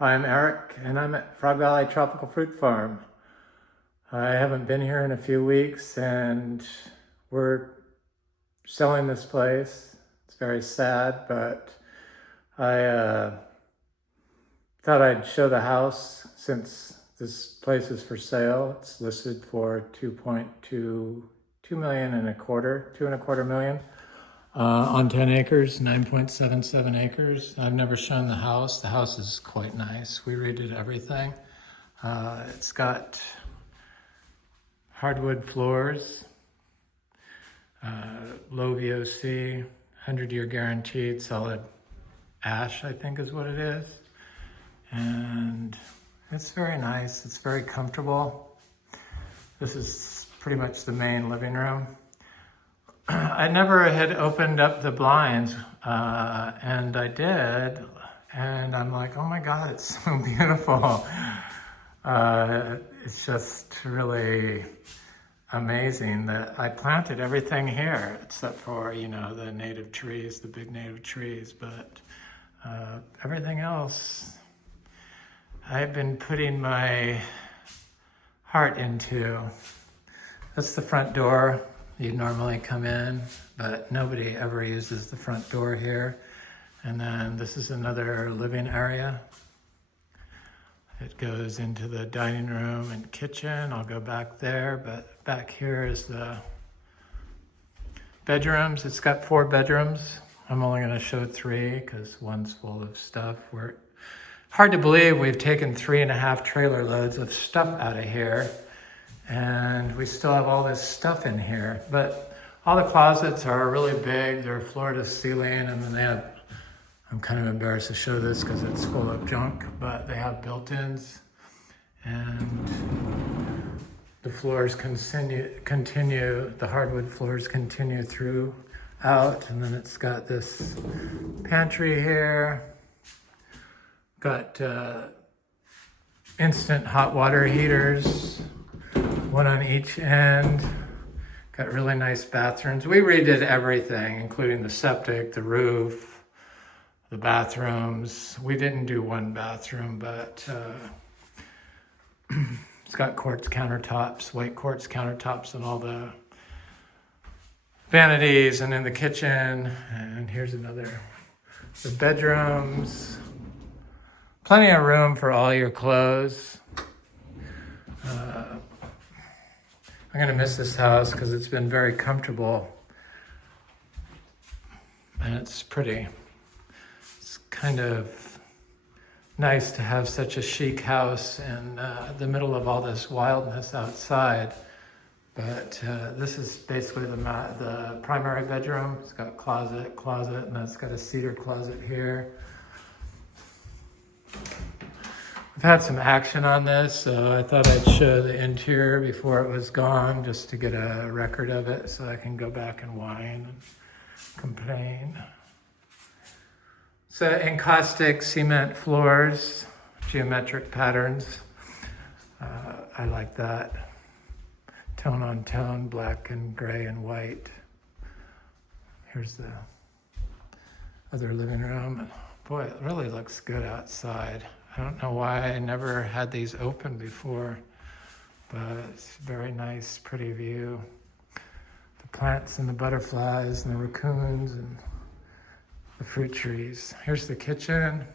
Hi, I'm Eric, and I'm at Frog Valley Tropical Fruit Farm. I haven't been here in a few weeks, and we're selling this place. It's very sad, but I thought I'd show the house since this place is for sale. It's listed for 2 million and a quarter, 2.25 million. On 10 acres, 9.77 acres. I've never shown the house. The house is quite nice. We redid everything. It's got hardwood floors, low VOC, 100-year guaranteed solid ash, I think is what it is. And it's very nice. It's very comfortable. This is pretty much the main living room. I never had opened up the blinds, and I did, and I'm like, oh my God, it's so beautiful. It's just really amazing that I planted everything here, except for, the native trees, the big native trees, but everything else I've been putting my heart into. That's the front door. You normally come in, but nobody ever uses the front door here. And then this is another living area. It goes into the dining room and kitchen. I'll go back there, but back here is the bedrooms. It's got 4 bedrooms. I'm only gonna show 3 because one's full of stuff. Hard to believe we've taken 3.5 trailer loads of stuff out of here. And we still have all this stuff in here, but all the closets are really big. They're floor to ceiling, and then they have, I'm kind of embarrassed to show this because it's full of junk, but they have built-ins, and the floors continue, the hardwood floors continue throughout, and then it's got this pantry here, got instant hot water heaters, one on each end. Got really nice bathrooms. We redid everything, including the septic, the roof, the bathrooms. We didn't do one bathroom, but it's got quartz countertops, white quartz countertops in all the vanities and in the kitchen. And here's another, the bedrooms. Plenty of room for all your clothes. I'm gonna miss this house because it's been very comfortable and it's pretty. It's kind of nice to have such a chic house in the middle of all this wildness outside. But this is basically the primary bedroom. It's got closet, and then it's got a cedar closet here. I've had some action on this, so I thought I'd show the interior before it was gone, just to get a record of it, so I can go back and whine and complain. So encaustic cement floors, geometric patterns. I like that. Tone on tone, black and gray and white. Here's the other living room. Boy, it really looks good outside. I don't know why I never had these open before, but it's a very nice, pretty view. The plants and the butterflies and the raccoons and the fruit trees. Here's the kitchen.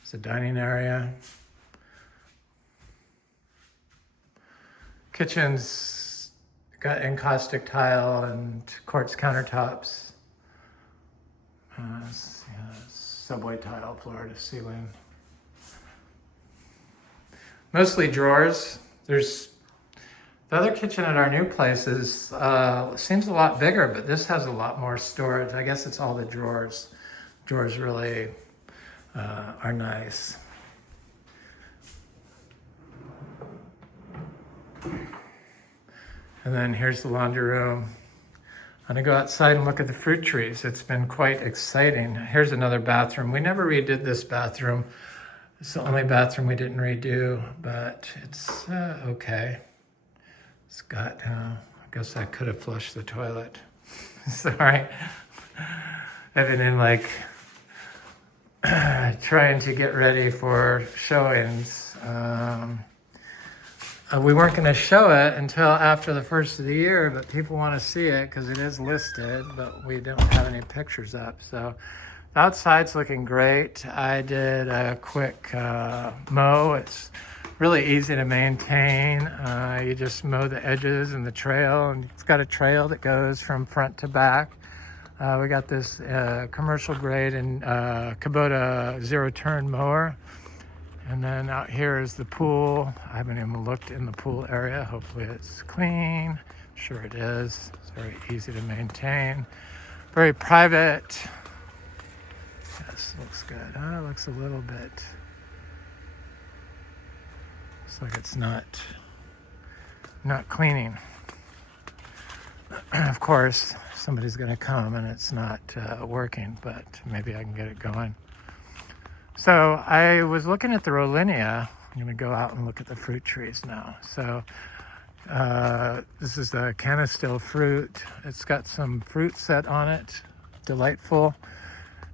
It's a dining area. Kitchen's got encaustic tile and quartz countertops. Subway tile, floor to ceiling. Mostly drawers. There's the other kitchen at our new place seems a lot bigger, but this has a lot more storage. I guess it's all the drawers. Drawers really are nice. And then here's the laundry room. I'm gonna go outside and look at the fruit trees. It's been quite exciting. Here's another bathroom. We never redid this bathroom. It's the only bathroom we didn't redo, but it's okay. It's got, I guess I could have flushed the toilet. Sorry. I've been in like trying to get ready for showings. We weren't going to show it until after the first of the year, but people want to see it because it is listed, but we don't have any pictures up. So the outside's looking great. I did a quick mow. It's really easy to maintain. You just mow the edges and the trail, and it's got a trail that goes from front to back. We got this commercial grade and Kubota zero turn mower. And then out here is the pool. I haven't even looked in the pool area. Hopefully it's clean. Sure it is. It's very easy to maintain. Very private. Yes, looks good. It looks a little bit. Looks like it's not cleaning. Of course, somebody's going to come and it's not working, but maybe I can get it going. So I was looking at the Rollinia. I'm going to go out and look at the fruit trees now. So this is the canistil fruit. It's got some fruit set on it. Delightful.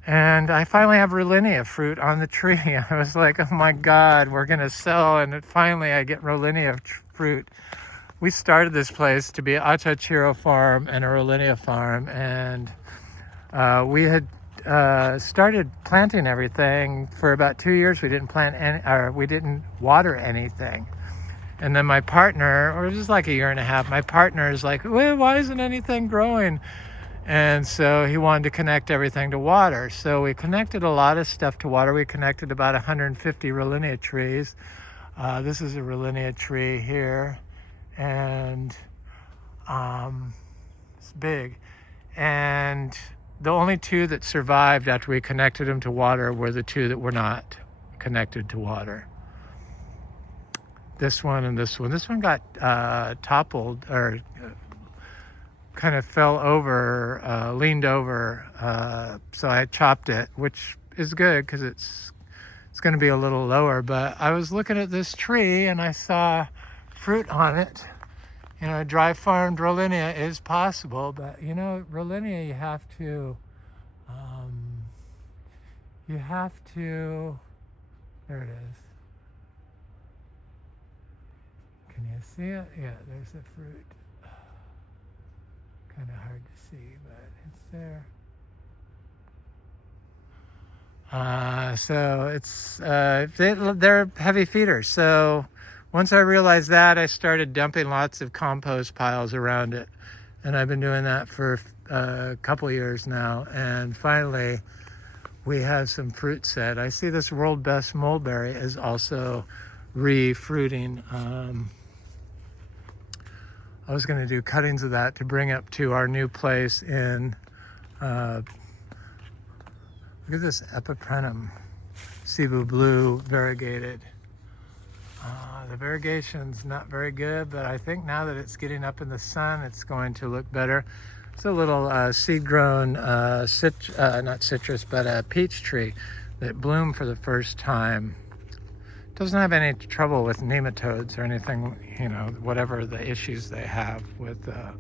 And I finally have Rollinia fruit on the tree. I was like, oh my God, we're going to sell. And finally I get Rollinia fruit. We started this place to be a Atachiro farm and a Rollinia farm. And we had started planting everything for about 2 years. We didn't plant any, or we didn't water anything. And then my partner, or just like a year and a half, my partner is like, well, why isn't anything growing? And so he wanted to connect everything to water. So we connected a lot of stuff to water. We connected about 150 Rollinia trees. This is a Rollinia tree here, and it's big. And the only two that survived after we connected them to water were the two that were not connected to water. This one and this one. This one got toppled, or kind of fell over, leaned over. So I chopped it, which is good because it's going to be a little lower. But I was looking at this tree and I saw fruit on it. You know, dry farmed Rollinia is possible, but you know, Rollinia, you have to, there it is. Can you see it? Yeah, there's the fruit. Kind of hard to see, but it's there. So it's, they're heavy feeders. So once I realized that, I started dumping lots of compost piles around it. And I've been doing that for a couple years now. And finally, we have some fruit set. I see this world best mulberry is also re-fruiting. I was going to do cuttings of that to bring up to our new place in, look at this Epiprenum, Cebu Blue variegated. The variegation's not very good, but I think now that it's getting up in the sun, it's going to look better. It's a little seed-grown, not citrus, but a peach tree that bloomed for the first time. Doesn't have any trouble with nematodes or anything, you know, whatever the issues they have with the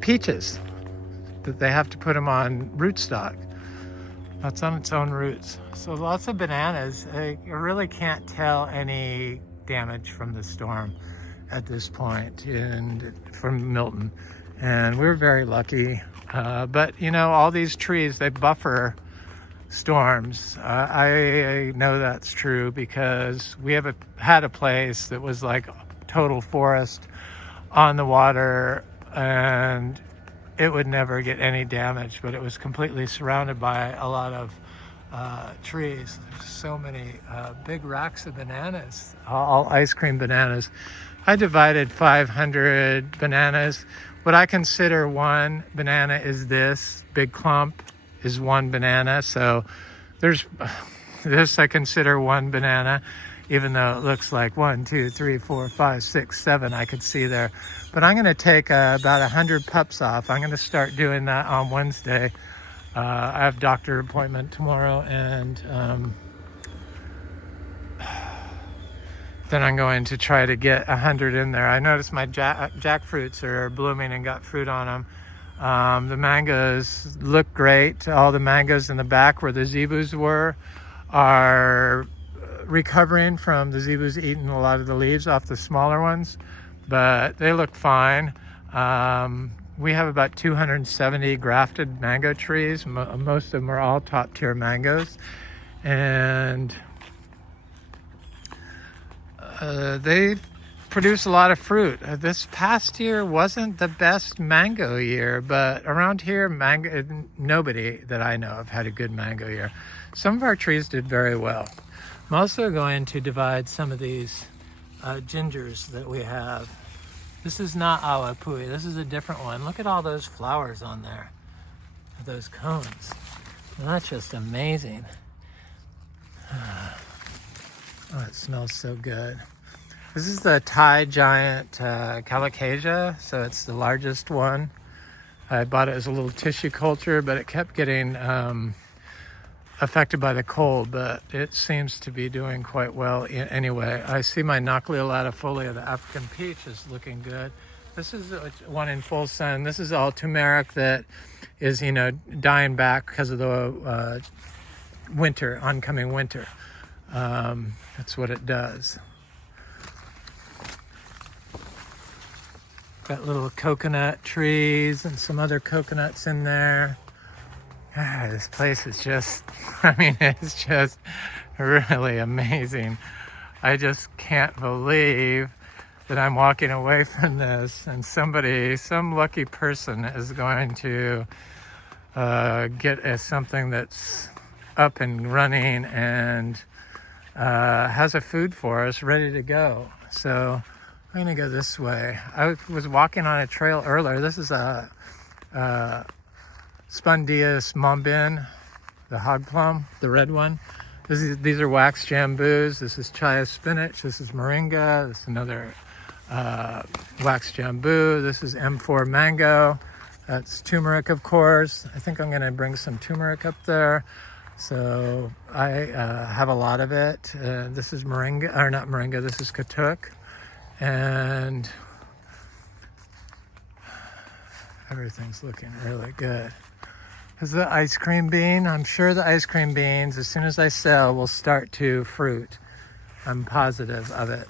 peaches that they have to put them on rootstock. That's on its own roots. So lots of bananas. I really can't tell any damage from the storm at this point, and from Milton. And we're very lucky. But you know, all these trees, they buffer storms. I know that's true because we had a place that was like total forest on the water, and it would never get any damage, but it was completely surrounded by a lot of trees. There's so many big racks of bananas, all ice cream bananas. I divided 500 bananas. What I consider one banana is this big clump is one banana. So there's this I consider one banana, even though it looks like 1, 2, 3, 4, 5, 6, 7 I could see there. But I'm going to take about 100 pups off. I'm going to start doing that on Wednesday. I have a doctor appointment tomorrow, and then I'm going to try to get 100 in there. I noticed my jackfruits are blooming and got fruit on them. The mangoes look great. All the mangoes in the back where the zebus were are recovering from the zebus eating a lot of the leaves off the smaller ones, but they look fine. We have about 270 grafted mango trees. Most of them are all top tier mangoes, and they produce a lot of fruit. This past year wasn't the best mango year, but around here, nobody that I know of had a good mango year. Some of our trees did very well. I'm also going to divide some of these gingers that we have. This is not awapui. This is a different one. Look at all those flowers on there, those cones. And that's just amazing. Oh, it smells so good. This is the Thai giant calicasia, so it's the largest one. I bought it as a little tissue culture, but it kept getting affected by the cold, but it seems to be doing quite well anyway. I see my Nochlea latifolia, the African peach, is looking good. This is one in full sun. This is all turmeric that is, dying back because of the oncoming winter. That's what it does. Got little coconut trees and some other coconuts in there. This place is just, it's just really amazing. I just can't believe that I'm walking away from this and some lucky person is going to get something that's up and running and has a food for us ready to go. So I'm gonna go this way. I was walking on a trail earlier. This is a Spondius mombin, the hog plum, the red one. These are wax jambus. This is chaya spinach. This is moringa. This is another wax jambu. This is M4 mango. That's turmeric, of course. I think I'm going to bring some turmeric up there. So I have a lot of it. This is moringa, or not moringa. This is katuk, and everything's looking really good. This is the ice cream bean. I'm sure the ice cream beans, as soon as I sell, will start to fruit. I'm positive of it.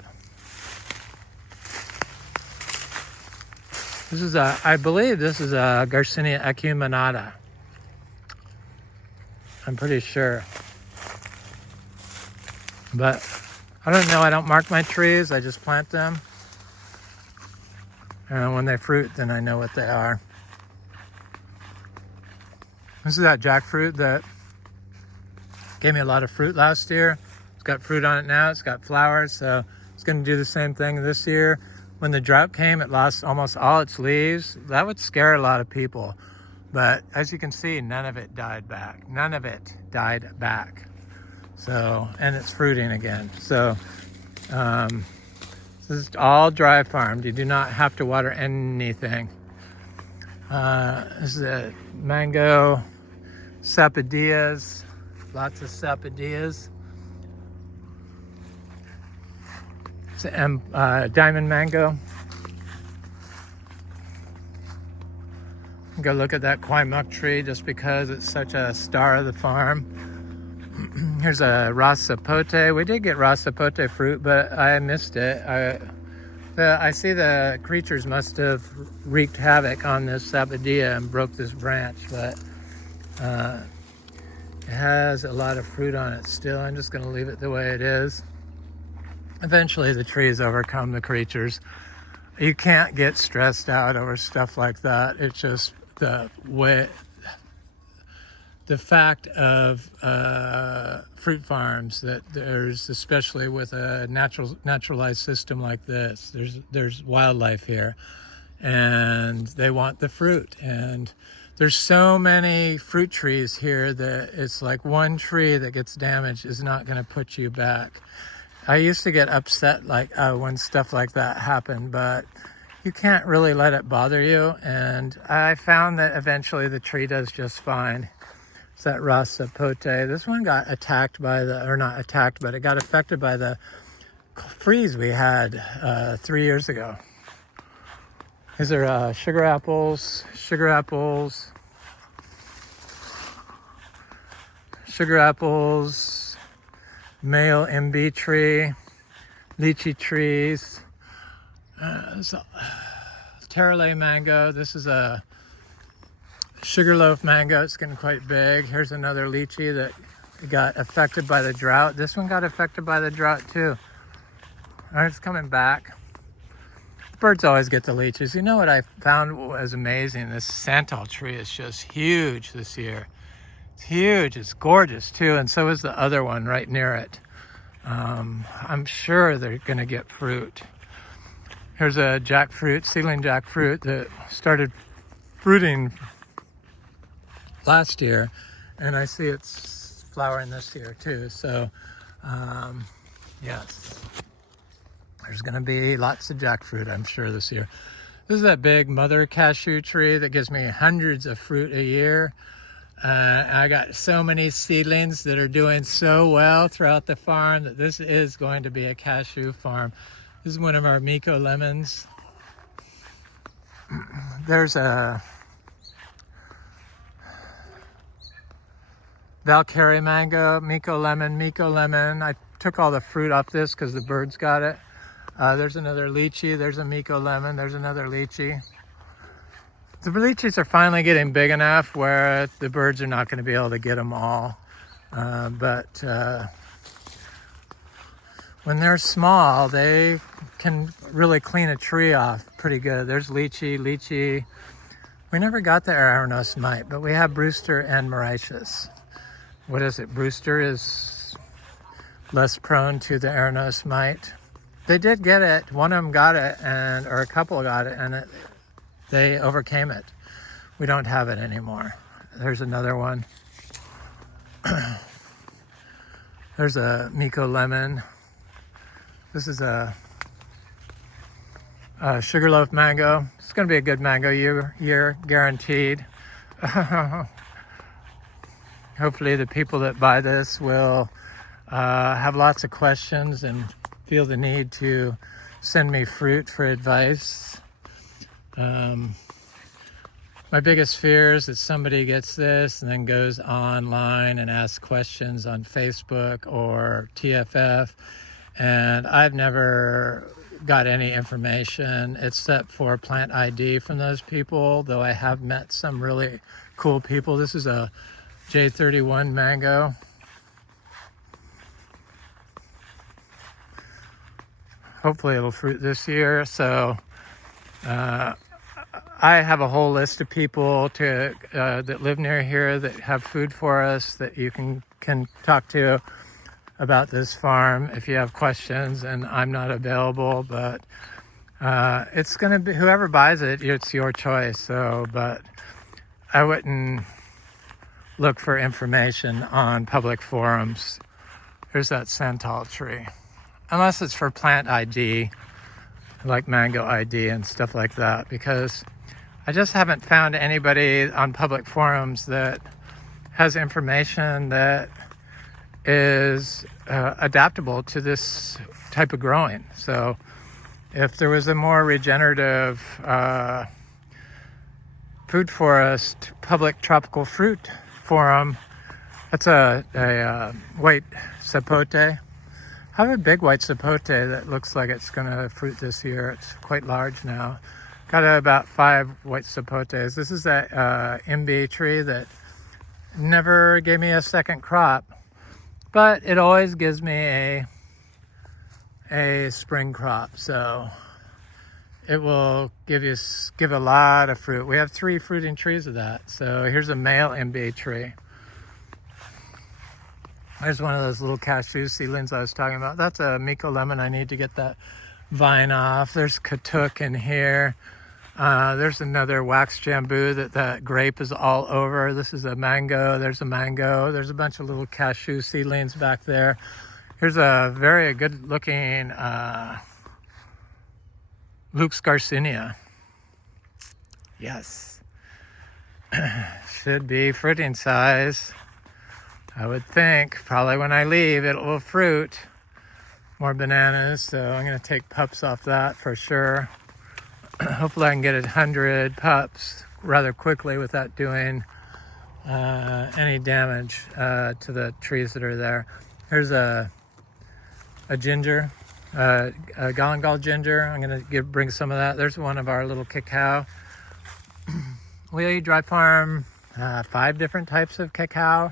This is I believe this is a Garcinia acuminata. I'm pretty sure. But I don't know. I don't mark my trees. I just plant them. And when they fruit, then I know what they are. This is that jackfruit that gave me a lot of fruit last year. It's got fruit on it now. It's got flowers, so it's going to do the same thing this year. When the drought came, it lost almost all its leaves. That would scare a lot of people. But as you can see, none of it died back. None of it died back. So, and it's fruiting again. So, this is all dry farmed. You do not have to water anything. This is a mango sapodillas, lots of sapodillas. It's a diamond mango. Go look at that Quaimuck tree just because it's such a star of the farm. Here's a rasapote. We did get rasapote fruit, but I missed it. I see the creatures must have wreaked havoc on this sapodilla and broke this branch, but it has a lot of fruit on it still. I'm just going to leave it the way it is. Eventually the trees overcome the creatures. You can't get stressed out over stuff like that. It's just the fact of fruit farms, that there's, especially with a naturalized system like this, there's wildlife here and they want the fruit, and there's so many fruit trees here that it's like one tree that gets damaged is not going to put you back. I used to get upset when stuff like that happened, but you can't really let it bother you, and I found that eventually the tree does just fine. It's that rasapote. This one got attacked by not attacked, but it got affected by the freeze we had 3 years ago. These are sugar apples, male MB tree, lychee trees, Terele mango. This is a sugarloaf mango. It's getting quite big. Here's another lychee that got affected by the drought. This one got affected by the drought too. It's coming back. Birds always get the lychees. You know what I found was amazing? This santal tree is just huge this year. It's huge. It's gorgeous too, and so is the other one right near it. I'm sure they're going to get fruit. Here's a jackfruit, seedling jackfruit that started fruiting last year, and I see it's flowering this year too. So, yes, there's going to be lots of jackfruit, I'm sure, this year. This is that big mother cashew tree that gives me hundreds of fruit a year. I got so many seedlings that are doing so well throughout the farm that this is going to be a cashew farm. This is one of our Miko lemons. There's a Valkyrie mango, Miko lemon. I took all the fruit off this because the birds got it. There's another lychee. There's a Miko lemon. There's another lychee. The lychees are finally getting big enough where the birds are not going to be able to get them all. But when they're small, they can really clean a tree off pretty good. There's lychee. We never got the Aranos mite, but we have Brewster and Mauritius. What is it? Brewster is less prone to the Aranos mite. They did get it. One of them got it, or a couple got it, and they overcame it. We don't have it anymore. There's another one. There's a Miko lemon. This is a sugarloaf mango. It's going to be a good mango year, guaranteed. Hopefully the people that buy this will have lots of questions and feel the need to send me fruit for advice. My biggest fear is that somebody gets this and then goes online and asks questions on Facebook or TFF, and I've never got any information except for plant ID from those people, though I have met some really cool people. This is a J31 mango. Hopefully it'll fruit this year. So I have a whole list of people that live near here that have food for us that you can talk to about this farm if you have questions, and I'm not available, but it's going to be whoever buys it, it's your choice. So, but I wouldn't look for information on public forums. Here's that santal tree. Unless it's for plant ID, like mango ID and stuff like that, because I just haven't found anybody on public forums that has information that is adaptable to this type of growing. So if there was a more regenerative food forest public tropical fruit forum, that's a white sapote. I have a big white sapote that looks like it's going to fruit this year. It's quite large now. Got about 5 white sapotes. This is that MB tree that never gave me a second crop, but it always gives me a spring crop. So it will give a lot of fruit. We have 3 fruiting trees of that. So here's a male MB tree. There's one of those little cashew seedlings I was talking about. That's a Miko lemon. I need to get that vine off. There's katuk in here. There's another wax jambu that grape is all over. This is a mango. There's a mango. There's a bunch of little cashew seedlings back there. Here's a very good looking Luke's Garcinia. Yes. Should be fruiting size. I would think probably when I leave it will fruit. more bananas, so I'm going to take pups off that for sure. Hopefully I can get 100 pups rather quickly without doing any damage to the trees that are there. Here's a ginger, a galangal ginger. I'm going to bring some of that. There's one of our little cacao. We dry farm 5 different types of cacao.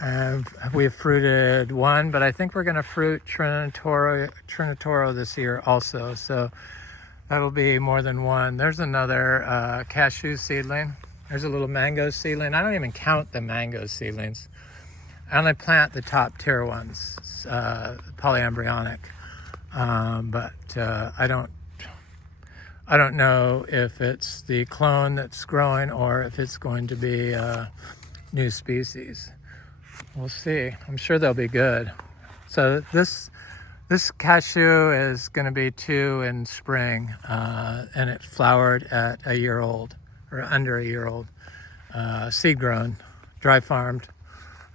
And we've fruited one, but I think we're going to fruit Trinitoro this year also. So that'll be more than one. There's another cashew seedling. There's a little mango seedling. I don't even count the mango seedlings. I only plant the top tier ones, polyembryonic. But I don't know if it's the clone that's growing or if it's going to be a new species. We'll see. I'm sure they'll be good. So this cashew is going to be 2 in spring, and it flowered at a year old or under a year old. Seed grown, dry farmed.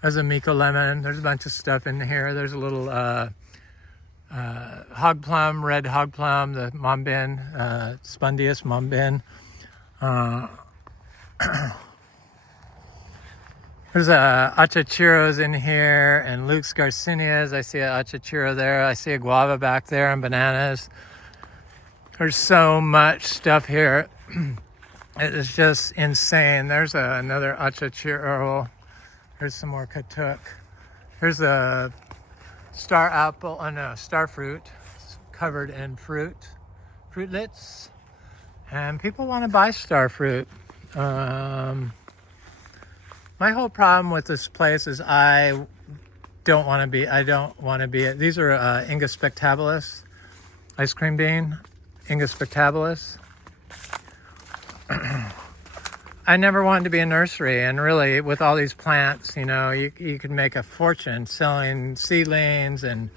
There's a Miko lemon. There's a bunch of stuff in here. There's a little hog plum, red hog plum, the mombin, Spondius mombin. There's achachiros in here and Luke's garcinias. I see a achachiro there. I see a guava back there and bananas. There's so much stuff here. It is just insane. There's another achachiro. There's some more katuk. Here's a star apple, star fruit. It's covered in fruitlets. And people want to buy star fruit. My whole problem with this place is I don't want to be, these are Inga spectabilis, ice cream bean, Inga spectabilis. I never wanted to be a nursery, and really with all these plants, you could make a fortune selling seedlings and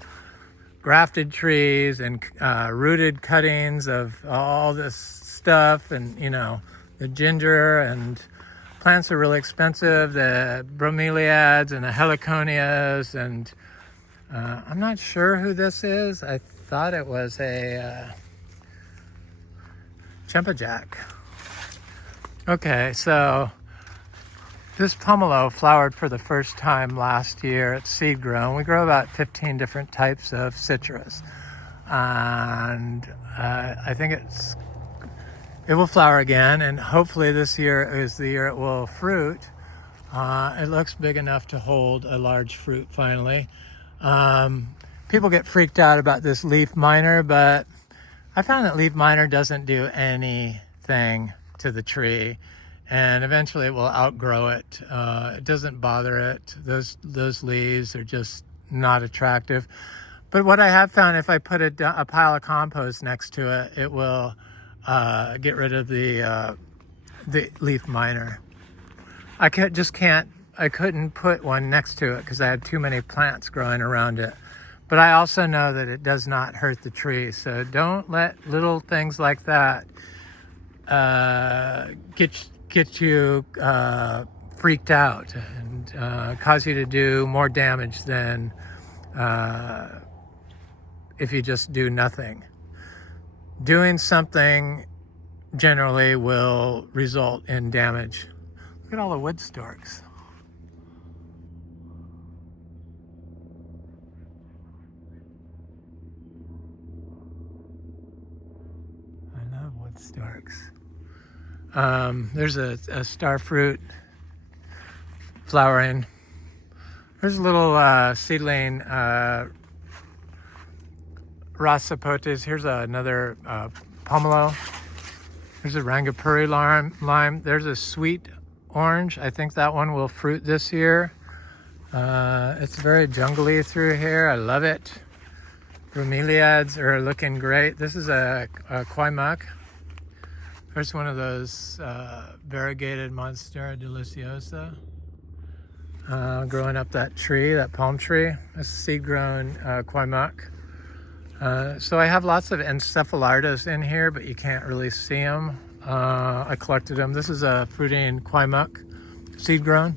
grafted trees and rooted cuttings of all this stuff, and the ginger, and plants are really expensive, the bromeliads and the heliconias, and I'm not sure who this is. I thought it was a Chempajack. Okay, so this pomelo flowered for the first time last year. It's seed grown. We grow about 15 different types of citrus, and I think it will flower again, and hopefully this year is the year it will fruit. It looks big enough to hold a large fruit finally. People get freaked out about this leaf miner, but I found that leaf miner doesn't do anything to the tree, and eventually it will outgrow it. It doesn't bother it. Those leaves are just not attractive. But what I have found, if I put a pile of compost next to it, it will get rid of the leaf miner. I couldn't put one next to it because I had too many plants growing around it. But I also know that it does not hurt the tree. So don't let little things like that get you freaked out and cause you to do more damage than if you just do nothing. Doing something generally will result in damage. Look at all the wood storks. I love wood storks. There's a star fruit flowering. There's a little seedling Rasapotes. Here's another pomelo. There's a Rangapuri lime. There's a sweet orange. I think that one will fruit this year. It's very jungly through here. I love it. Bromeliads are looking great. This is a Quaimuc. There's one of those variegated Monstera deliciosa growing up that tree, that palm tree. It's a seed-grown Quaimuc. So I have lots of encephalartos in here, but you can't really see them. I collected them. This is a fruiting Quaimuc, seed-grown.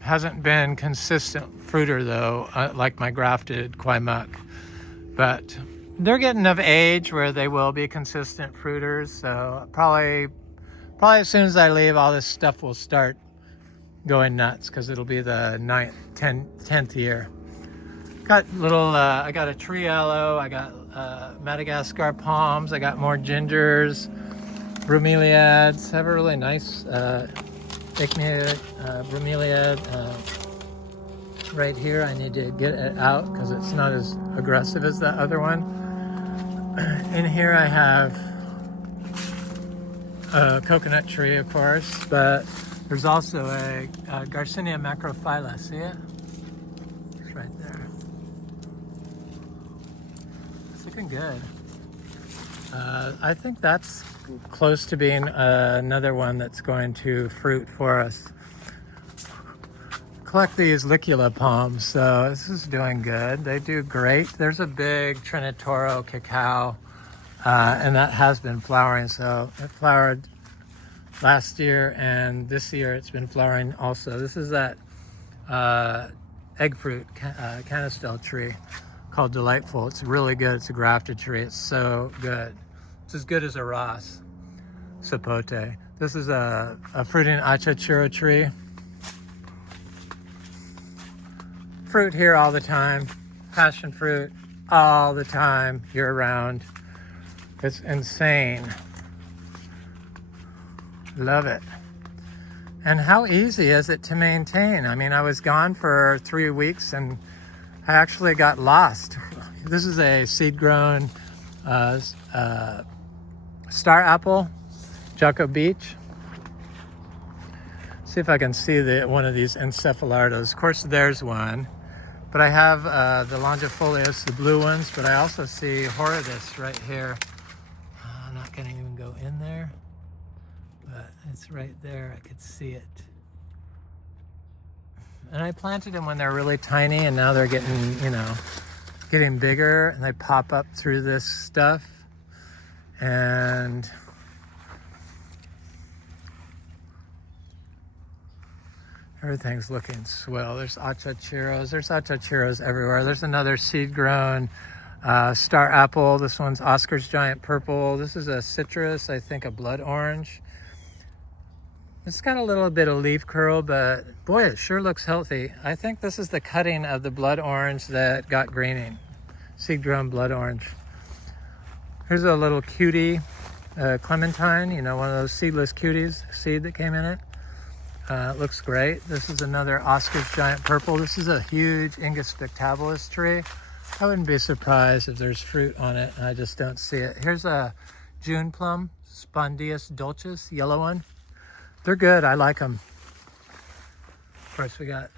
Hasn't been consistent fruiter though, like my grafted kwai muck. But they're getting of age where they will be consistent fruiters. So probably as soon as I leave, all this stuff will start going nuts because it'll be the 10th year. Got little, I got a triello, I got Madagascar palms, I got more gingers, bromeliads. I have a really nice bromeliad right here. I need to get it out because it's not as aggressive as the other one. In here I have a coconut tree, of course, but there's also a Garcinia macrophylla. See it? It's right there. It's looking good. I think that's close to being another one that's going to fruit for us. Collect these licula palms, so this is doing good. They do great. There's a big Trinitoro cacao, and that has been flowering. So it flowered last year, and this year it's been flowering also. This is that egg fruit canistel tree called Delightful. It's really good. It's a grafted tree. It's so good. It's as good as a Ross sapote. This is a fruiting achachuro tree. Fruit here all the time. Passion fruit all the time, year round. It's insane. Love it. And how easy is it to maintain? I mean, I was gone for 3 weeks and I actually got lost. This is a seed-grown star apple, St Beach. See if I can see one of these encephalardos. Of course, there's one. But I have the longifolius, the blue ones, but I also see horridus right here. I'm not going to even go in there, but it's right there. I could see it. And I planted them when they're really tiny, and now they're getting bigger, and they pop up through this stuff. And everything's looking swell. There's achachiros. There's achachiros everywhere. There's another seed-grown star apple. This one's Oscar's Giant Purple. This is a citrus, I think a blood orange. It's got a little bit of leaf curl, but boy, it sure looks healthy. I think this is the cutting of the blood orange that got greening. Seed-grown blood orange. Here's a little cutie, clementine, one of those seedless cuties, seed that came in it. It looks great. This is another Oscar's Giant Purple. This is a huge Ingus spectabilis tree. I wouldn't be surprised if there's fruit on it. I just don't see it. Here's a June plum, Spondius dulcis, yellow one. They're good. I like them. Of course, we got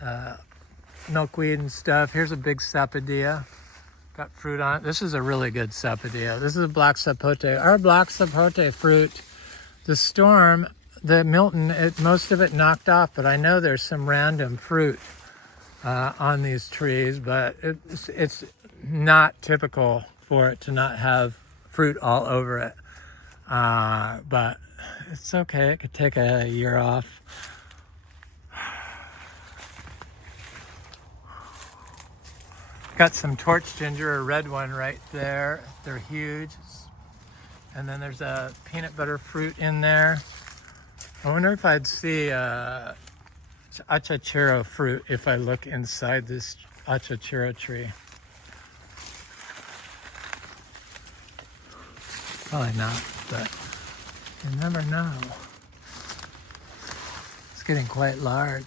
milkweed and stuff. Here's a big sapodilla. Got fruit on it. This is a really good sapodilla. This is a black sapote. Our black sapote fruit, the storm, the Milton, most of it knocked off, but I know there's some random fruit on these trees, but it's not typical for it to not have fruit all over it. But it's okay. It could take a year off. Got some torch ginger, a red one right there. They're huge. And then there's a peanut butter fruit in there. I wonder if I'd see achachuro fruit if I look inside this achachuro tree. Probably not, but you never know. It's getting quite large.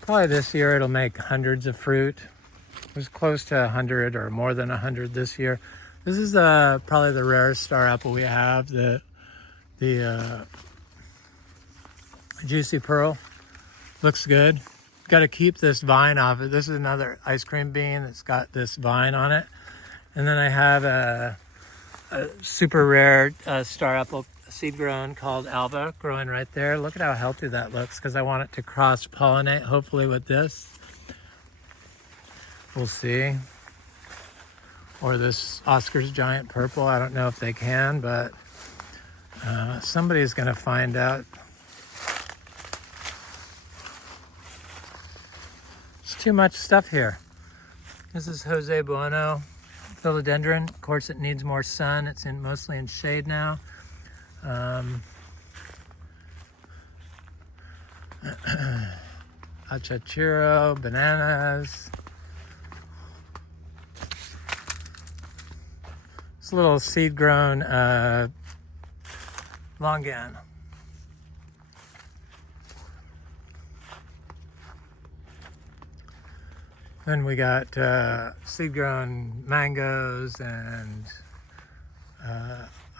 Probably this year it'll make hundreds of fruit. It was close to 100 or more than 100 this year. This is probably the rarest star apple we have, the Juicy Pearl. Looks good. Got to keep this vine off it. This is another ice cream bean that's got this vine on it. And then I have a super rare star apple seed grown called Alba growing right there. Look at how healthy that looks because I want it to cross pollinate hopefully with this. We'll see. Or this Oscar's Giant Purple. I don't know if they can, but Somebody's going to find out. There's too much stuff here. This is Jose Bueno philodendron. Of course, it needs more sun. It's mostly in shade now. Achachiro, bananas. It's a little seed-grown longan. Then we got seed-grown mangoes and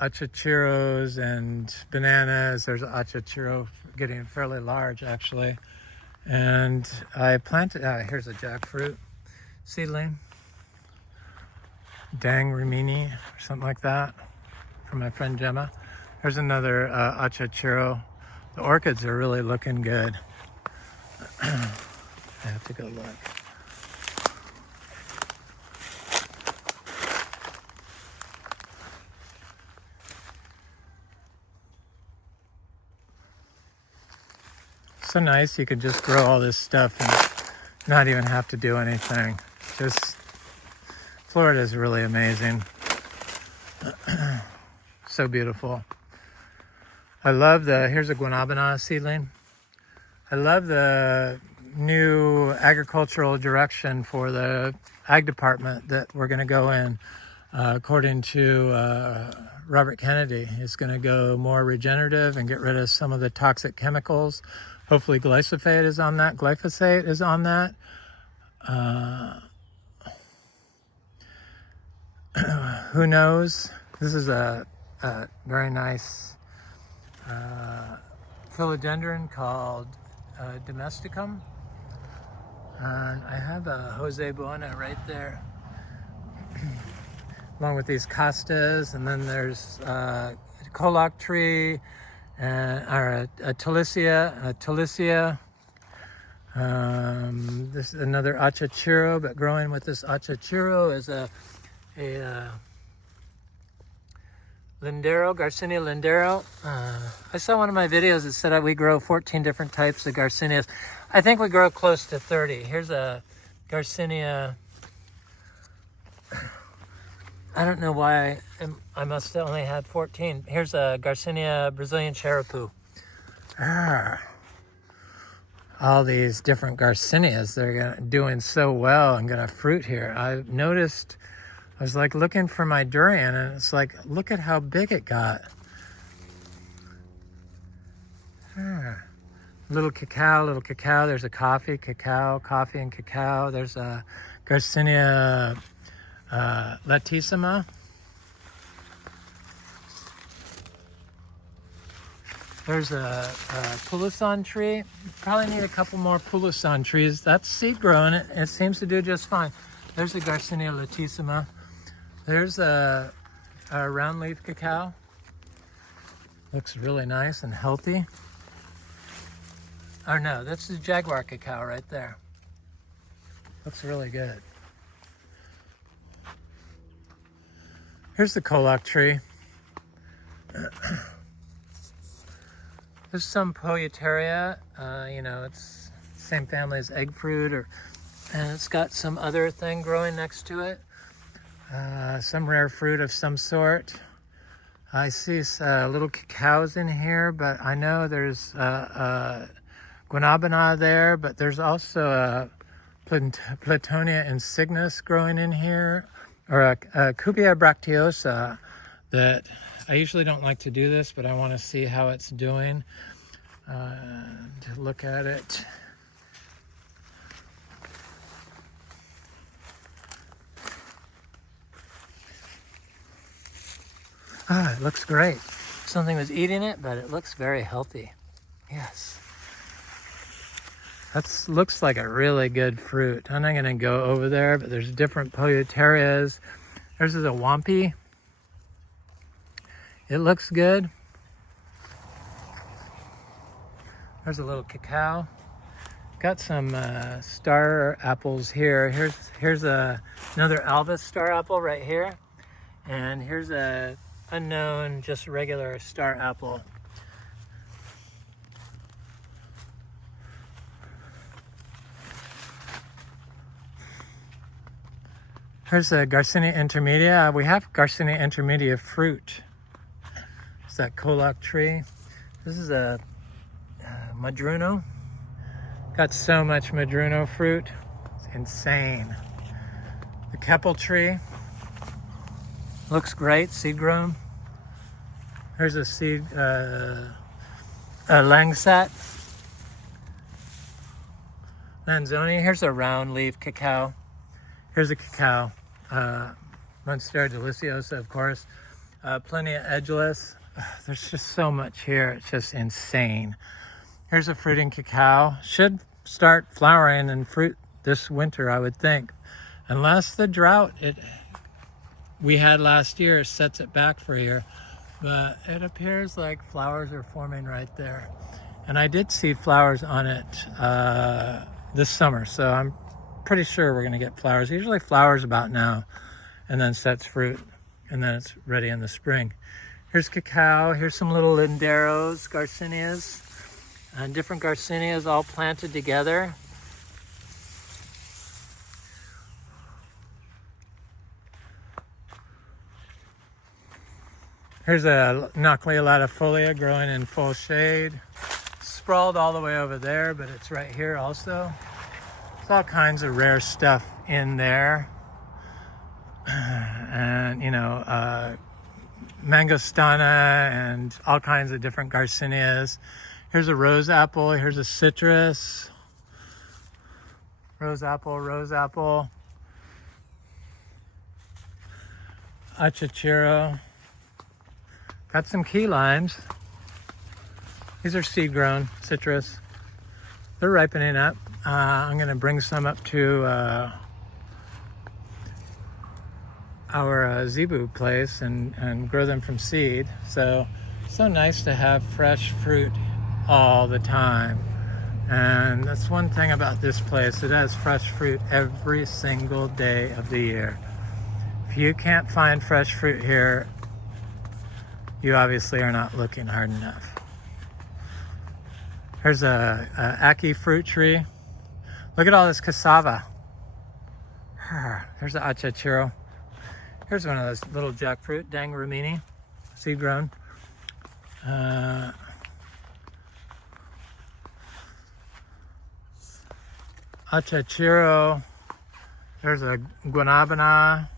achachiros and bananas. There's achachiro getting fairly large, actually. And I planted, here's a jackfruit seedling. Dang Rimini, or something like that, from my friend Gemma. There's another achachiro. The orchids are really looking good. I have to go look. So nice, you could just grow all this stuff and not even have to do anything. Just, Florida is really amazing. So beautiful. I love here's a guanabana seedling. I love the new agricultural direction for the ag department that we're gonna go in. According to Robert Kennedy, it's gonna go more regenerative and get rid of some of the toxic chemicals. Hopefully glyphosate is on that. Who knows? This is a very nice philodendron called domesticum. And I have a Jose Bueno right there, along with these castas, and then there's a colac tree, or a Talicia. This is another achachiro, but growing with this achachiro is a lindero, Garcinia lindero. I saw one of my videos that said that we grow 14 different types of Garcinias. I think we grow close to 30. Here's a Garcinia. I don't know why I must have only had 14. Here's a Garcinia Brazilian Charapoo. All these different Garcinias, they're doing so well and gonna fruit here. I've noticed, I was like looking for my durian and it's like, look at how big it got. Little cacao, there's a coffee and cacao. There's a Garcinia latissima. There's a pulasan tree. Probably need a couple more pulasan trees. That's seed grown. It seems to do just fine. There's a Garcinia latissima. There's a round leaf cacao. Looks really nice and healthy. Oh no, that's the jaguar cacao right there. Looks really good. Here's the colac tree. There's some Poieteria, it's the same family as egg fruit, and it's got some other thing growing next to it. Some rare fruit of some sort. I see little cacaos in here, but I know there's guanabana there, but there's also a Platonia insignis growing in here, or a Cubia bracteosa that I usually don't like to do this, but I want to see how it's doing, to look at it. It looks great. Something was eating it, but it looks very healthy. Yes. That looks like a really good fruit. I'm not going to go over there, but there's different Poieterias. There's a Wampi. It looks good. There's a little cacao. Got some star apples here. Here's another Albus star apple right here. And here's a unknown, just regular star apple. Here's the Garcinia intermedia. We have Garcinia intermedia fruit. It's that Kolak tree. This is a madruno. Got so much madruno fruit. It's insane. The Keppel tree. Looks great, seed grown. Here's a seed, langsat. Lanzoni. Here's a round leaf cacao. Here's a cacao. Monstera deliciosa, of course. Plenty of edgeless. There's just so much here. It's just insane. Here's a fruiting cacao. Should start flowering and fruit this winter, I would think. Unless the drought we had last year sets it back for a year. But it appears like flowers are forming right there. And I did see flowers on it this summer, so I'm pretty sure we're gonna get flowers. Usually flowers about now, and then sets fruit, and then it's ready in the spring. Here's cacao, here's some little linderos, garcinias, and different garcinias all planted together. Here's a Noclia latifolia growing in full shade. Sprawled all the way over there, but it's right here also. There's all kinds of rare stuff in there. And, you know, mangostana and all kinds of different garcinias. Here's a rose apple, here's a citrus. Rose apple, rose apple. Achachiro. Got some key limes. These are seed grown citrus. They're ripening up. I'm gonna bring some up to our zebu place and grow them from seed. So nice to have fresh fruit all the time. And that's one thing about this place. It has fresh fruit every single day of the year. If you can't find fresh fruit here, you obviously are not looking hard enough. Here's a ackee fruit tree. Look at all this cassava. There's the achachiro. Here's one of those little jackfruit, Dang Ramini, seed grown. Achachiro. There's a guanabana.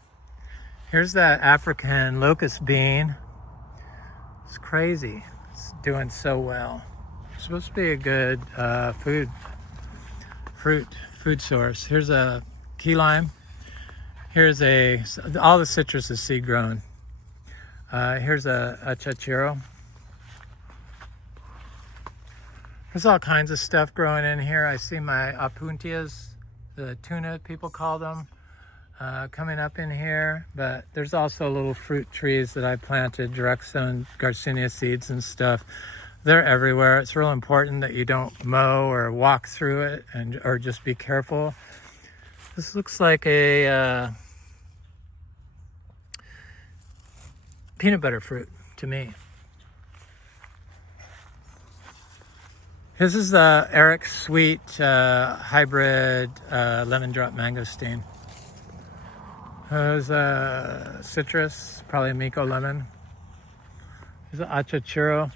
Here's that African locust bean. It's crazy. It's doing so well. It's supposed to be a good food source. Here's a key lime. Here's all the citrus is seed grown. Here's a achachiro. There's all kinds of stuff growing in here. I see my opuntias, the tuna people call them, coming up in here. But there's also little fruit trees that I planted, direct sown Garcinia seeds and stuff. They're everywhere. It's real important that you don't mow or walk through it, or just be careful. This looks like a peanut butter fruit to me. This is the Eric Sweet hybrid lemon drop mangosteen. There's a citrus, probably a Miko lemon. There's an achachiro.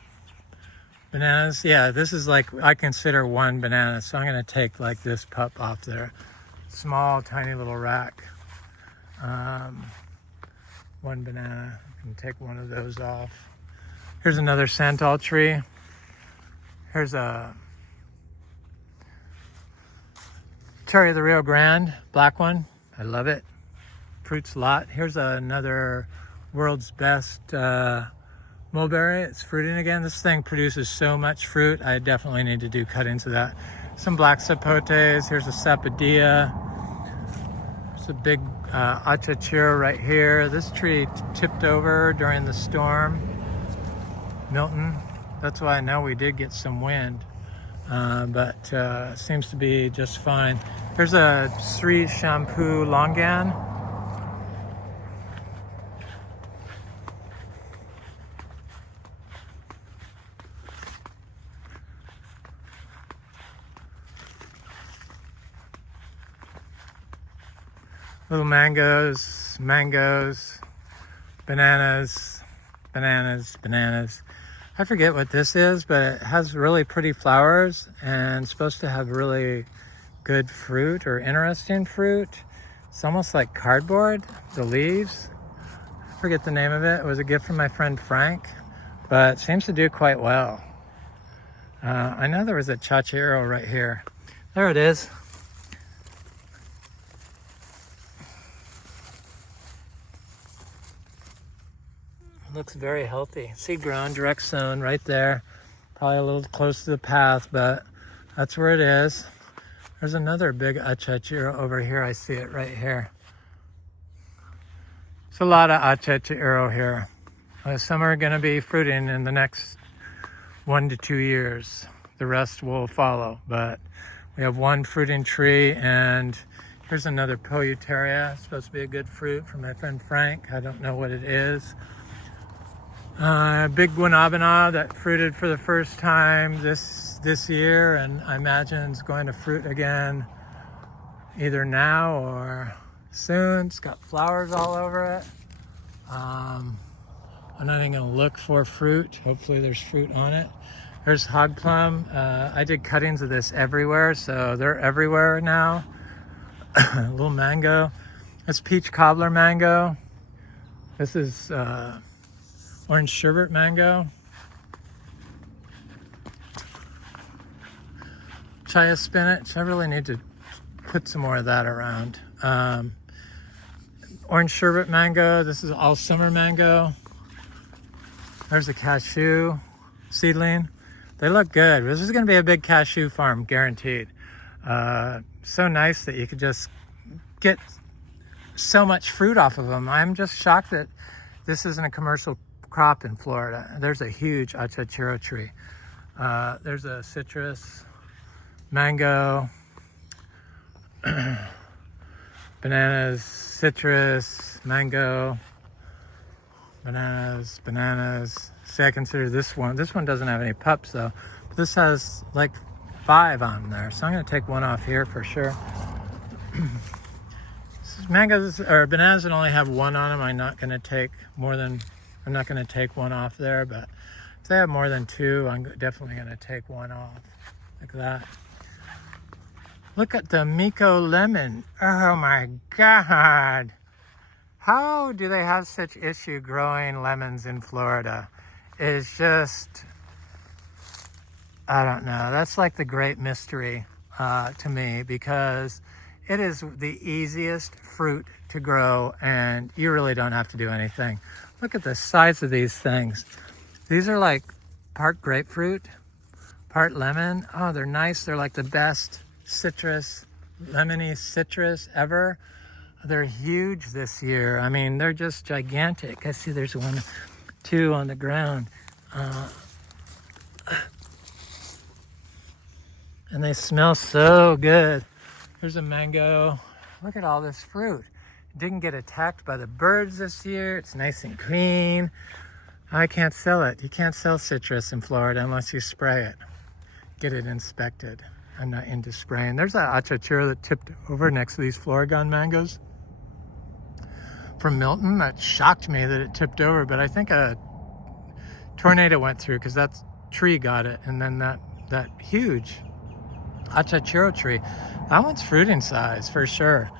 Bananas, yeah, this is like, I consider one banana, so I'm gonna take like this pup off there. Small, tiny little rack. One banana, I can take one of those off. Here's another santal tree. Here's a cherry of the Rio Grande, black one. I love it. Fruits a lot. Here's another world's best mulberry. It's fruiting again. This thing produces so much fruit. I definitely need to do cuttings of that. Some black sapotes. Here's a sapodilla. There's a big achachiro right here. This tree tipped over during the storm. Milton. That's why I know we did get some wind, but seems to be just fine. Here's a Sri Shampoo Longan. Little mangoes, bananas. I forget what this is, but it has really pretty flowers and it's supposed to have really good fruit or interesting fruit. It's almost like cardboard, the leaves. I forget the name of it. It was a gift from my friend Frank, but it seems to do quite well. I know there was a chachiro right here. There it is. Looks very healthy. Seed grown, direct sown right there. Probably a little close to the path, but that's where it is. There's another big achachiro over here. I see it right here. There's a lot of achachiro here. Some are going to be fruiting in the next 1 to 2 years. The rest will follow, but we have one fruiting tree, and here's another Polyteria. It's supposed to be a good fruit from my friend Frank. I don't know what it is. Big guanabana that fruited for the first time this year, and I imagine it's going to fruit again either now or soon. It's got flowers all over it. I'm not even going to look for fruit. Hopefully there's fruit on it. There's hog plum. I did cuttings of this everywhere, so they're everywhere now. A little mango. That's peach cobbler mango. This is orange sherbet mango. Chaya spinach. I really need to put some more of that around. Orange sherbet mango. This is all summer mango. There's a cashew seedling. They look good. This is going to be a big cashew farm, guaranteed. So nice that you could just get so much fruit off of them. I'm just shocked that this isn't a commercial crop in Florida. There's a huge achachiro tree. There's a citrus, mango, bananas, citrus, mango, bananas. See, I consider this one doesn't have any pups though. But this has like 5 on there, so I'm going to take one off here for sure. Mangoes or bananas that only have 1 on them, I'm not going to take one off there, but if they have more than 2, I'm definitely going to take one off like that. Look at the Miko lemon. Oh my God. How do they have such issue growing lemons in Florida? It's just, I don't know. That's like the great mystery to me, because it is the easiest fruit to grow and you really don't have to do anything. Look at the size of these things. These are like part grapefruit, part lemon. Oh, they're nice. They're like the best citrus, lemony citrus ever. They're huge this year. I mean, they're just gigantic. I see there's 1, 2 on the ground. And they smell so good. Here's a mango. Look at all this fruit. It didn't get attacked by the birds this year. It's nice and clean. I can't sell it. You can't sell citrus in Florida unless you spray it. Get it inspected. I'm not into spraying. There's that achachiro that tipped over next to these Floragon mangoes from Milton. That shocked me that it tipped over, but I think a tornado went through because that tree got it. And then that huge achachiro tree, that one's fruiting size for sure.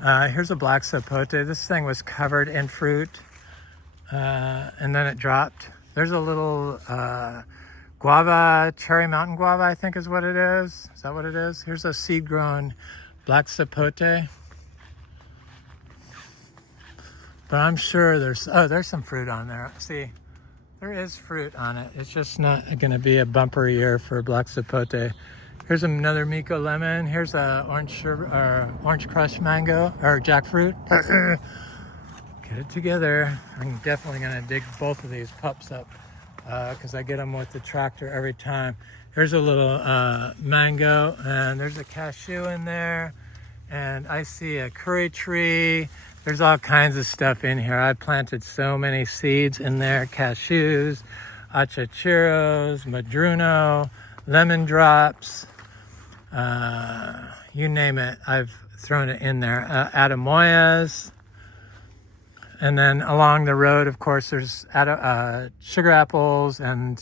Here's a black sapote. This thing was covered in fruit, and then it dropped. There's a little guava, cherry mountain guava, I think is what it is. Is that what it is? Here's a seed-grown black sapote. But I'm sure there's some fruit on there. See, there is fruit on it. It's just not going to be a bumper year for black sapote. Here's another Miko lemon. Here's a orange crush mango or jackfruit. Get it together. I'm definitely gonna dig both of these pups up because I get them with the tractor every time. Here's a little mango, and there's a cashew in there, and I see a curry tree. There's all kinds of stuff in here. I planted so many seeds in there: cashews, achachiros, madruno, lemon drops. You name it, I've thrown it in there. Ademoyas. And then along the road, of course, there's sugar apples and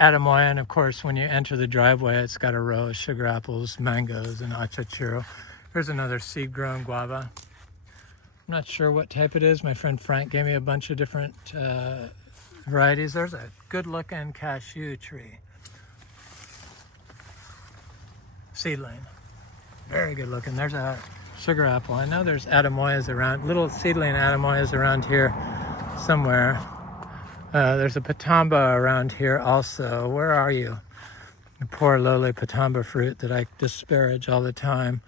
Ademoya. And of course, when you enter the driveway, it's got a row of sugar apples, mangoes, and achachiro. Here's another seed-grown guava. I'm not sure what type it is. My friend Frank gave me a bunch of different varieties. There's a good-looking cashew tree. Seedling. Very good looking. There's a sugar apple. I know there's ademoyas around, little seedling ademoyas around here somewhere. There's a patamba around here also. Where are you? The poor lowly patamba fruit that I disparage all the time.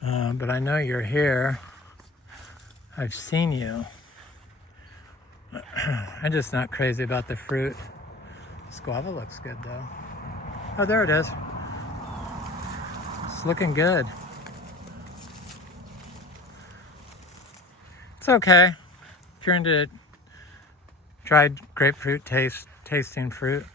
But I know you're here. I've seen you. I'm just not crazy about the fruit. This guava looks good though. Oh, there it is. It's looking good. It's okay. If you're into dried grapefruit tasting fruit,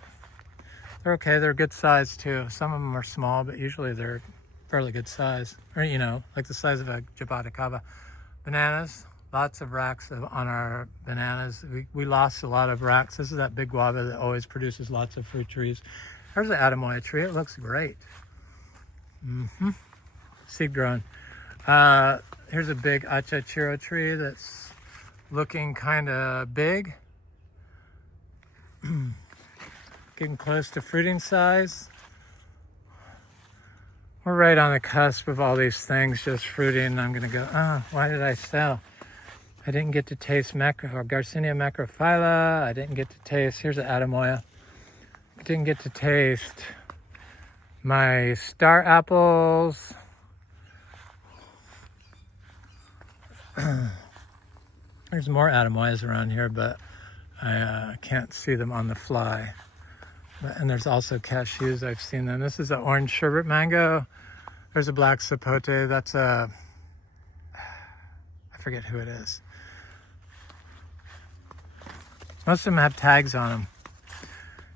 they're okay. They're good size too. Some of them are small, but usually they're fairly good size. Or, you know, like the size of a jaboticaba. Bananas, lots of racks on our bananas. We lost a lot of racks. This is that big guava that always produces lots of fruit trees. There's an ademoya tree. It looks great. Seed grown. Here's a big achachiro tree that's looking kind of big. Getting close to fruiting size. We're right on the cusp of all these things just fruiting. I'm gonna go, why did I sell? I didn't get to taste Garcinia macrophylla. I didn't get to taste, here's an ademoya. I didn't get to taste my star apples. There's more ademoyas around here, but I can't see them on the fly. And there's also cashews, I've seen them. This is an orange sherbet mango. There's a black sapote. That's I forget who it is. Most of them have tags on them.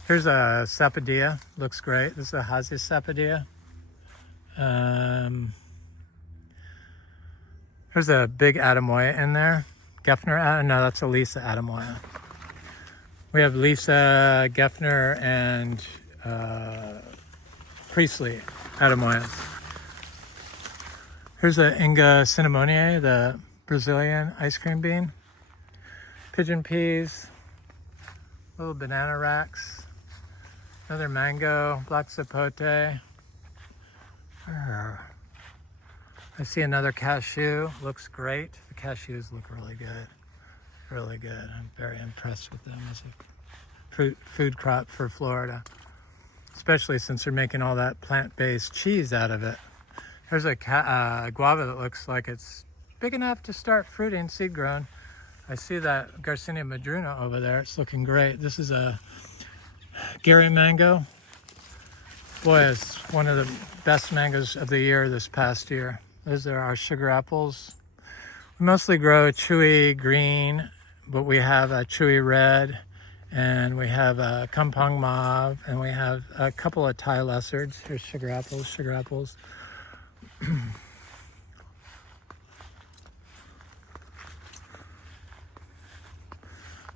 Here's a sapadilla, looks great. This is a Hazia sapadilla. There's a big ademoya in there. Geffner, no, that's a Lisa ademoya. We have Lisa, Geffner, and Priestley ademoyas. Here's the Inga cinnamoniae, the Brazilian ice cream bean. Pigeon peas, little banana racks, another mango, black sapote. I see another cashew, looks great. The cashews look really good, really good. I'm very impressed with them as a food crop for Florida, especially since they're making all that plant-based cheese out of it. There's a guava that looks like it's big enough to start fruiting, seed grown. I see that Garcinia madruna over there. It's looking great. This is a Gary mango. Boy, it's one of the best mangoes of the year this past year. Those are our sugar apples. We mostly grow chewy green, but we have a chewy red, and we have a kampong mauve, and we have a couple of Thai lizards. Here's sugar apples, sugar apples.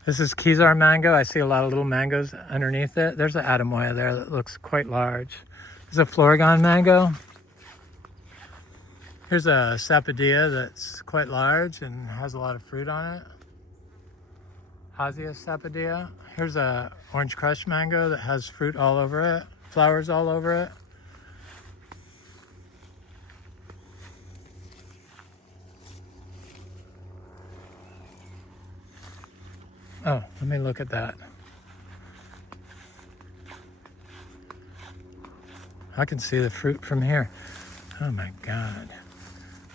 This is Kizar mango. I see a lot of little mangoes underneath it. There's an ademoya there that looks quite large. There's a Floregon mango. Here's a sapadilla that's quite large and has a lot of fruit on it. Hazia sapadilla. Here's a orange crush mango that has fruit all over it, flowers all over it. Oh, let me look at that. I can see the fruit from here. Oh my God.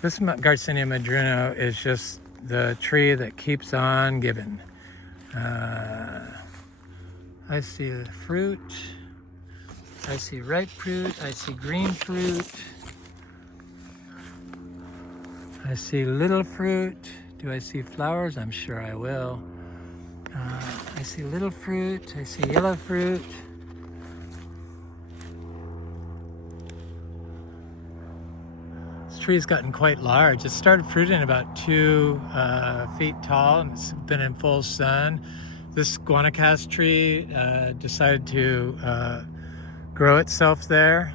This Garcinia madruna is just the tree that keeps on giving. I see the fruit. I see ripe fruit. I see green fruit. I see little fruit. Do I see flowers? I'm sure I will. I see little fruit. I see yellow fruit. tree's gotten quite large. It started fruiting about 2 feet tall, and it's been in full sun. This guanacaste tree decided to grow itself there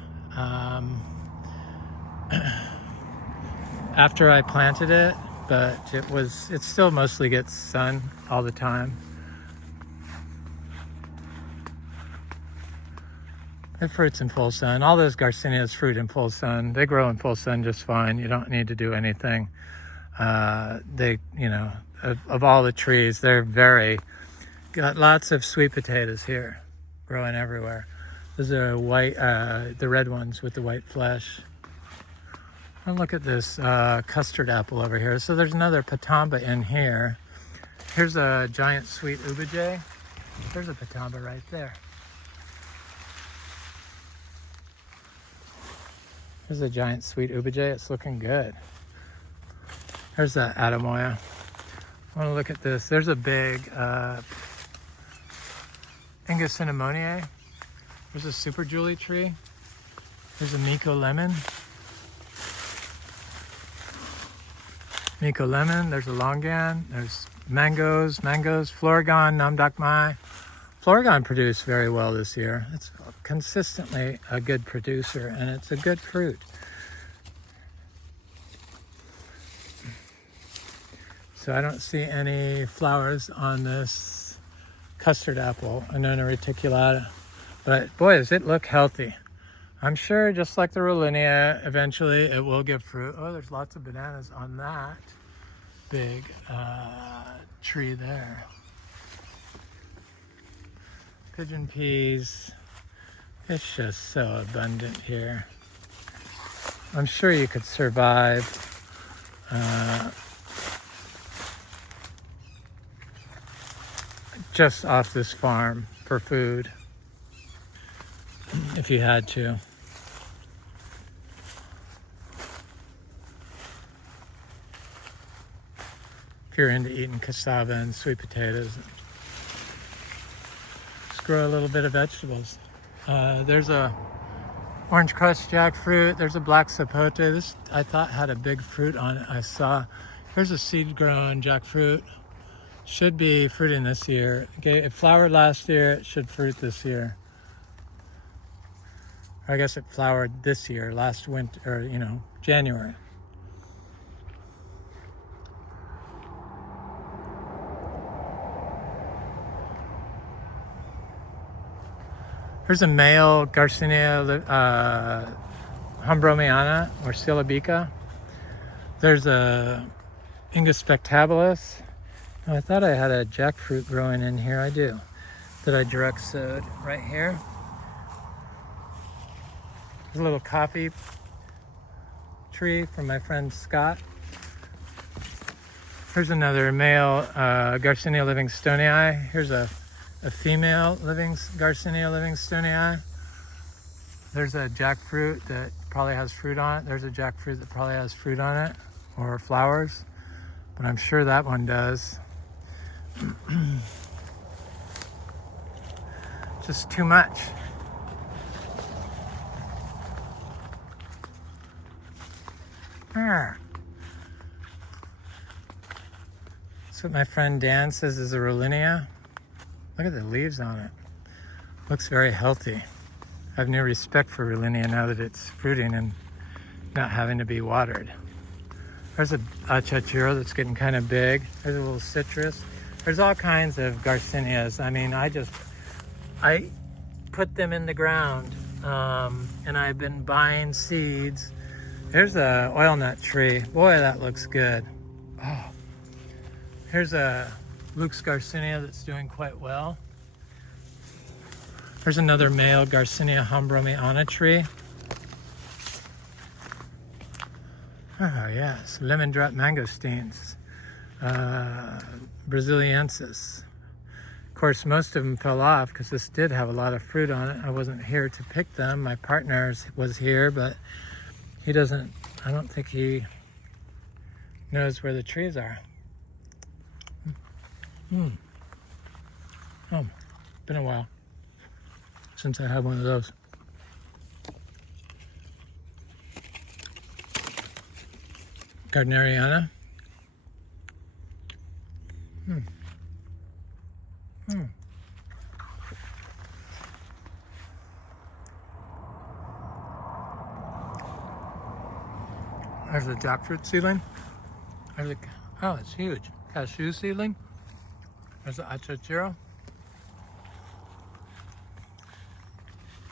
after I planted it, but it still mostly gets sun all the time. It fruits in full sun. All those garcinias fruit in full sun. They grow in full sun just fine. You don't need to do anything. Of all the trees, got lots of sweet potatoes here, growing everywhere. Those are white, the red ones with the white flesh. And look at this custard apple over here. So there's another patamba in here. Here's a giant sweet ubijay. There's a patamba right there. There's a giant sweet ubijay. It's looking good. There's that Adamoya. I want to look at this. There's a big Inga cinnamoniae. There's a super Julie tree. There's a Miko lemon. Miko lemon. There's a longan. There's mangoes. Florigon, namdakmai. Florigon produced very well this year. It's consistently a good producer, and it's a good fruit. So I don't see any flowers on this custard apple, Annona reticulata. But boy, does it look healthy. I'm sure, just like the Rollinium, eventually it will give fruit. Oh, there's lots of bananas on that big tree there. Pigeon peas. It's just so abundant here. I'm sure you could survive just off this farm for food if you had to. If you're into eating cassava and sweet potatoes, just grow a little bit of vegetables. There's a orange crust jackfruit. There's a black sapote. This I thought had a big fruit on it. I saw. Here's a seed-grown jackfruit. Should be fruiting this year. Okay, it flowered last year. It should fruit this year. I guess it flowered this year, last winter, or January. Here's a male Garcinia Humbromiana or Syllabica. There's a Inga spectabilis. Oh, I thought I had a jackfruit growing in here. I do. That I direct sowed right here. There's a little coffee tree from my friend Scott. Here's another male Garcinia livingstonii. Here's a female Garcinia livingstonii. There's a jackfruit that probably has fruit on it. There's a jackfruit that probably has fruit on it or flowers, but I'm sure that one does. Just too much. That's what my friend Dan says is a Rollinia. Look at the leaves on it. Looks very healthy. I have new respect for Rollinia now that it's fruiting and not having to be watered. There's a chachuro that's getting kind of big. There's a little citrus. There's all kinds of Garcinias. I mean, I put them in the ground, and I've been buying seeds. There's a oil nut tree. Boy, that looks good. Oh. Here's a Luke's Garcinia that's doing quite well. There's another male Garcinia Humbromiana tree. Oh yes, lemon drop mangosteens, Braziliensis. Of course, most of them fell off because this did have a lot of fruit on it. I wasn't here to pick them. My partner was here, but he doesn't, I don't think he knows where the trees are. Oh, been a while since I had one of those. Gardneriana. There's a jackfruit seedling. There's a, oh, it's huge. Cashew seedling. There's the achachiro.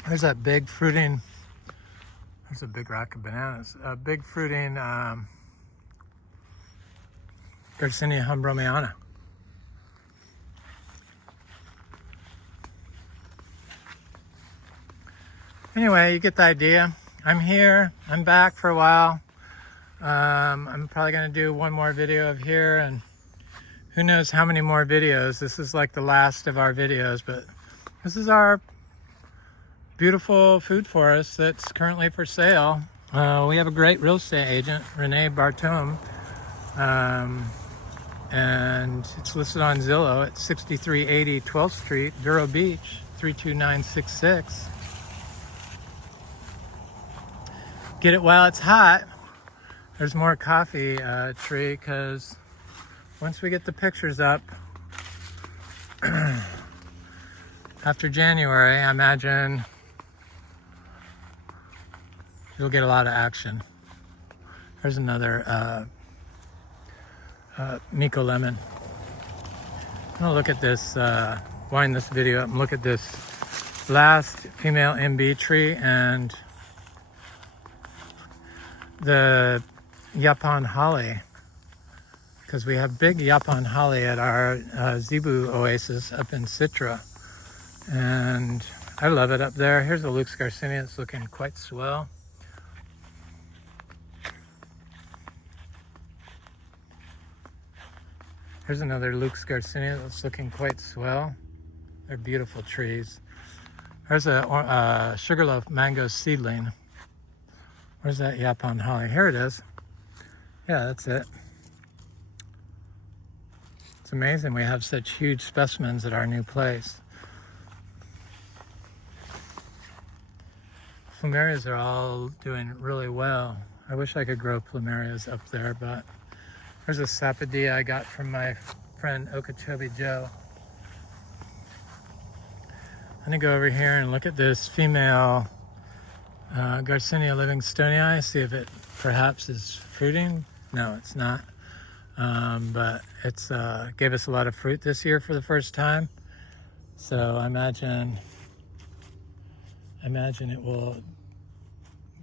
There's that big fruiting, there's a big rack of bananas. A big fruiting Garcinia humbromiana. Anyway, you get the idea. I'm here, I'm back for a while. I'm probably gonna do one more video of here, and who knows how many more videos. This is like the last of our videos, but this is our beautiful food forest that's currently for sale. We have a great real estate agent, Renee Bartome, and it's listed on Zillow at 6380 12th Street, Vero Beach, 32966. Get it while it's hot. There's more coffee tree, because once we get the pictures up after January, I imagine you'll get a lot of action. There's another Miko lemon. I'm gonna look at this, wind this video up and look at this last female MB tree and the Japan holly, because we have big Japan holly at our Zebu oasis up in Citra, and I love it up there. Here's a Lux Garcinia. It's looking quite swell. Here's another Lux Garcinia that's looking quite swell. They're beautiful trees. There's a sugarloaf mango seedling. Where's that Japan holly? Here it is. Yeah, that's it. It's amazing we have such huge specimens at our new place. Plumerias are all doing really well. I wish I could grow plumerias up there, but there's a sapodilla I got from my friend Okeechobee Joe. I'm gonna go over here and look at this female Garcinia livingstoneii, see if it perhaps is fruiting. No, it's not. But it's gave us a lot of fruit this year for the first time. So I imagine it will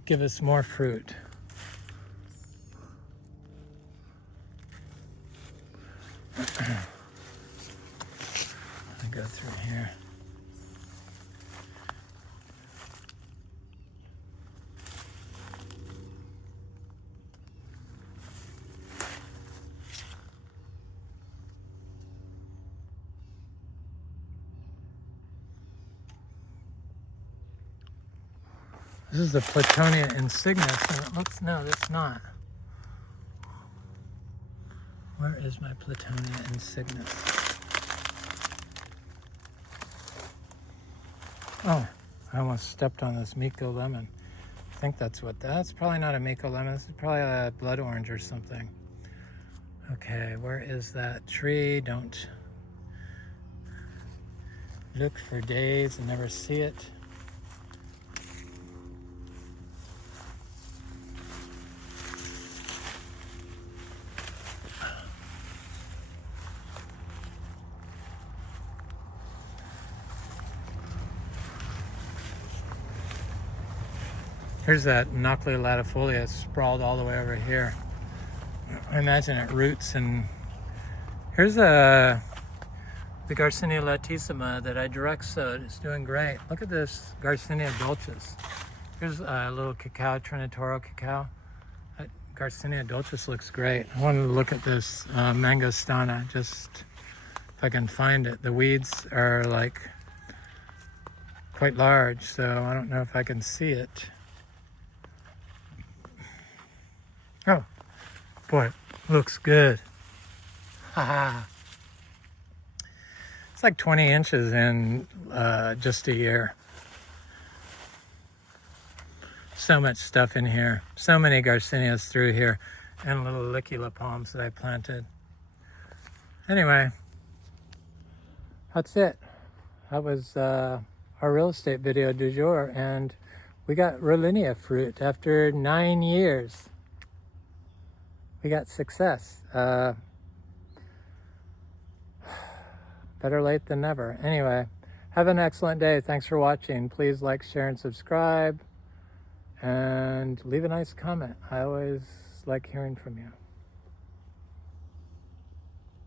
give us more fruit. I go through here. This is the Platonia insignis, and it looks, no, that's not. Where is my Platonia insignis? Oh, I almost stepped on this Miko lemon. I think that's what that's probably not a Miko lemon. This is probably a blood orange or something. Okay, where is that tree? Don't look for days and never see it. Here's that Noclia latifolia sprawled all the way over here. I imagine it roots, and here's the Garcinia latissima that I direct sowed. It's doing great. Look at this Garcinia dulcis. Here's a little cacao, Trinitoro cacao. That Garcinia dulcis looks great. I wanted to look at this mangostana, just if I can find it. The weeds are like quite large, so I don't know if I can see it. Oh, boy, looks good. Haha. It's like 20 inches in just a year. So much stuff in here. So many Garcinias through here. and little licula palms that I planted. Anyway, that's it. That was our real estate video du jour, and we got Rollinia fruit after 9 years. We got success. Better late than never. Anyway, have an excellent day. Thanks for watching. Please like, share, and subscribe. And leave a nice comment. I always like hearing from you.